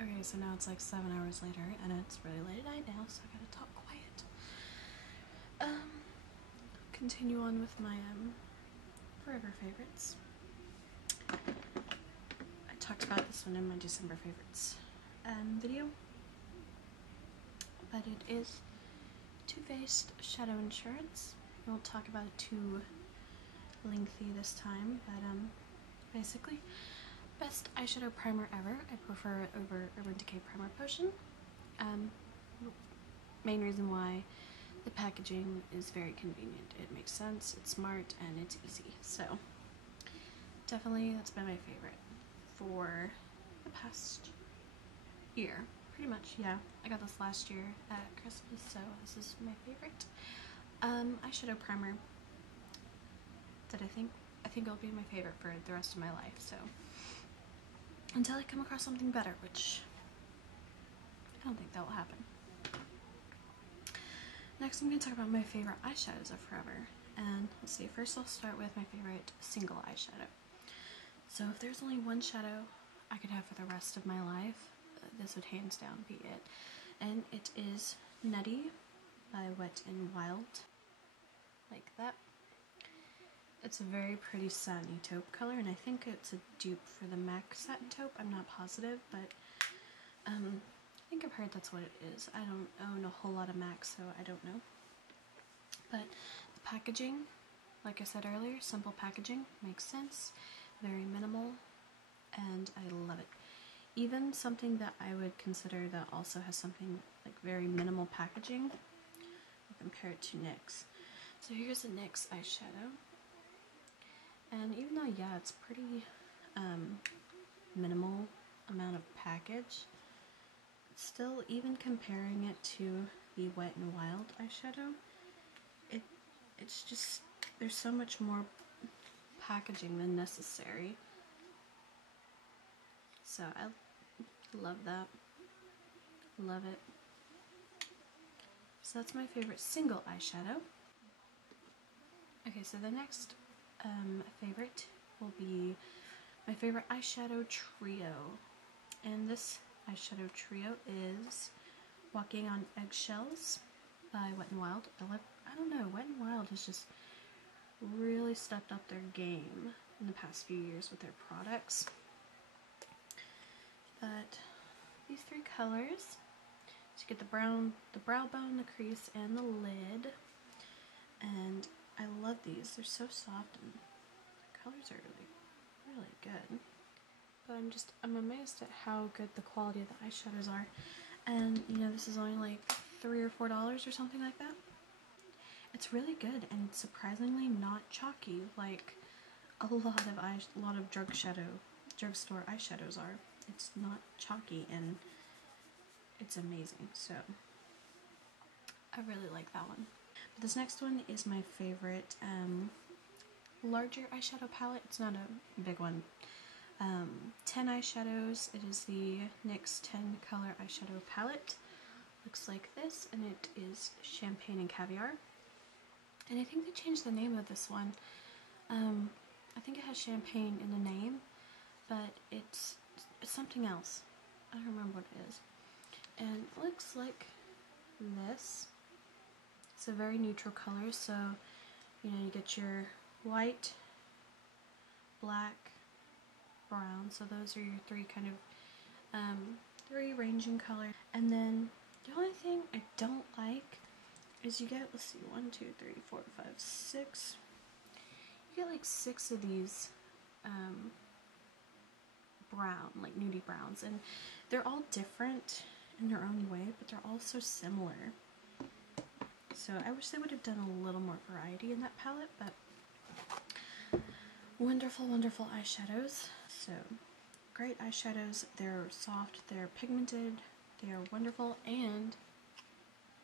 Okay, so now it's like 7 hours later, and it's really late at night now, so I gotta talk quiet. Continue on with my forever favorites. I talked about this one in my December favorites video, but it is Too Faced Shadow Insurance. I won't talk about it too lengthy this time, but basically, best eyeshadow primer ever. I prefer it over Urban Decay Primer Potion. Main reason why, the packaging is very convenient. It makes sense, it's smart, and it's easy. So definitely that's been my favorite for the past year. Pretty much, yeah. I got this last year at Christmas, so this is my favorite eyeshadow primer that I think it'll be my favorite for the rest of my life. So until I come across something better, which I don't think that will happen. Next, I'm going to talk about my favorite eyeshadows of forever. And let's see, first I'll start with my favorite single eyeshadow. So if there's only one shadow I could have for the rest of my life, this would hands down be it. And it is Nutty by Wet n Wild. Like that. It's a very pretty satiny taupe color, and I think it's a dupe for the MAC Satin Taupe. I'm not positive, but I think I've heard that's what it is. I don't own a whole lot of MAC, so I don't know. But the packaging, like I said earlier, simple packaging, makes sense, very minimal, and I love it. Even something that I would consider that also has something like very minimal packaging, I'll compare it to NYX. So here's a NYX eyeshadow. And even though, yeah, it's pretty minimal amount of package, still, even comparing it to the Wet n Wild eyeshadow, it's just, there's so much more packaging than necessary. So I love that. Love it. So that's my favorite single eyeshadow. Okay, so the next favorite will be my favorite eyeshadow trio, and this eyeshadow trio is Walking on Eggshells by Wet n Wild. I don't know, Wet n Wild has just really stepped up their game in the past few years with their products. But these three colors, so you get the brown, the brow bone, the crease, and the lid, and I love these. They're so soft and the colors are really good. But I'm amazed at how good the quality of the eyeshadows are. And you know, this is only like $3 or $4 or something like that. It's really good and surprisingly not chalky like a lot of drugstore eyeshadows are. It's not chalky and it's amazing. So I really like that one. But this next one is my favorite larger eyeshadow palette. It's not a big one. 10 eyeshadows. It is the NYX 10 color eyeshadow palette. Looks like this, and it is Champagne and Caviar. And I think they changed the name of this one. I think it has champagne in the name, but it's something else. I don't remember what it is. And it looks like this. It's a very neutral color, so you know, you get your white, black, brown, so those are your three kind of three ranging colors. And then the only thing I don't like is you get, let's see, 1, 2, 3, 4, 5, 6. You get like 6 of these brown, like nudie browns, and they're all different in their own way, but they're all so similar. So I wish they would have done a little more variety in that palette, but wonderful, wonderful eyeshadows. So great eyeshadows. They're soft, they're pigmented, they are wonderful, and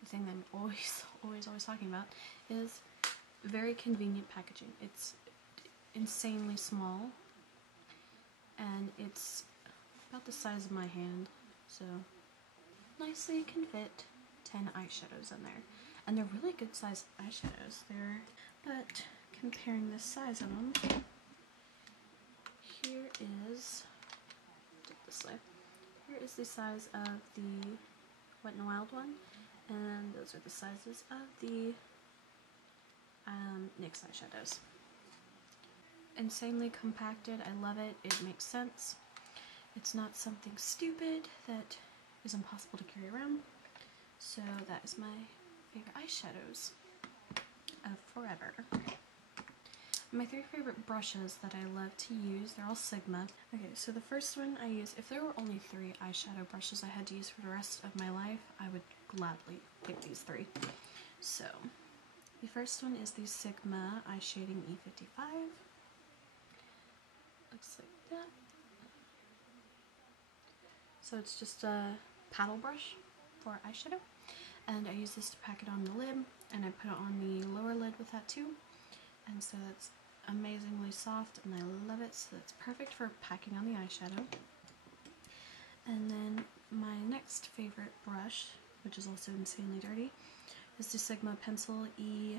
the thing that I'm always talking about is very convenient packaging. It's insanely small, and it's about the size of my hand, so nicely it can fit 10 eyeshadows in there. And they're really good sized eyeshadows. But comparing the size of them, here is, do it this way. Here is the size of the Wet n Wild one, and those are the sizes of the NYX eyeshadows. Insanely compacted. I love it. It makes sense. It's not something stupid that is impossible to carry around. So that is my favorite eyeshadows of forever. My three favorite brushes that I love to use, they're all Sigma. Okay, so the first one I use, if there were only 3 eyeshadow brushes I had to use for the rest of my life, I would gladly pick these 3. So, the first one is the Sigma Eye Shading E55. Looks like that. So it's just a paddle brush for eyeshadow, and I use this to pack it on the lid, and I put it on the lower lid with that too, and so that's amazingly soft and I love it, so it's perfect for packing on the eyeshadow. And then my next favorite brush, which is also insanely dirty, is the Sigma Pencil E...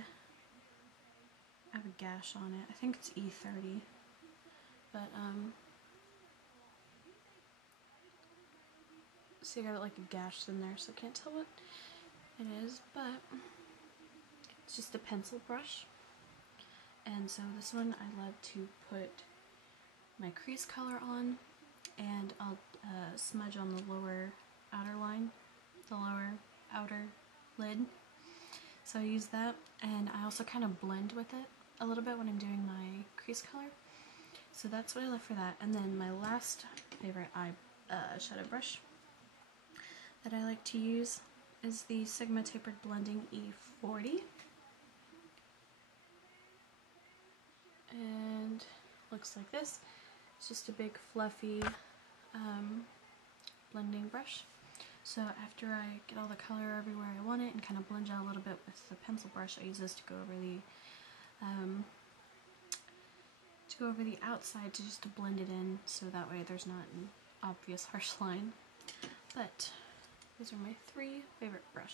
I have a gash on it, I think it's E30, but so you got like a gash in there, so I can't tell what it is, but it's just a pencil brush. And so this one I love to put my crease color on, and I'll smudge on the lower outer line, the lower outer lid. So I use that, and I also kind of blend with it a little bit when I'm doing my crease color. So that's what I love for that. And then my last favorite eyeshadow brush that I like to use is the Sigma Tapered Blending E40. And looks like this. It's just a big fluffy blending brush. So after I get all the color everywhere I want it and kind of blend out a little bit with the pencil brush, I use this to go over the outside to blend it in, so that way there's not an obvious harsh line. But those are my 3 favorite brushes.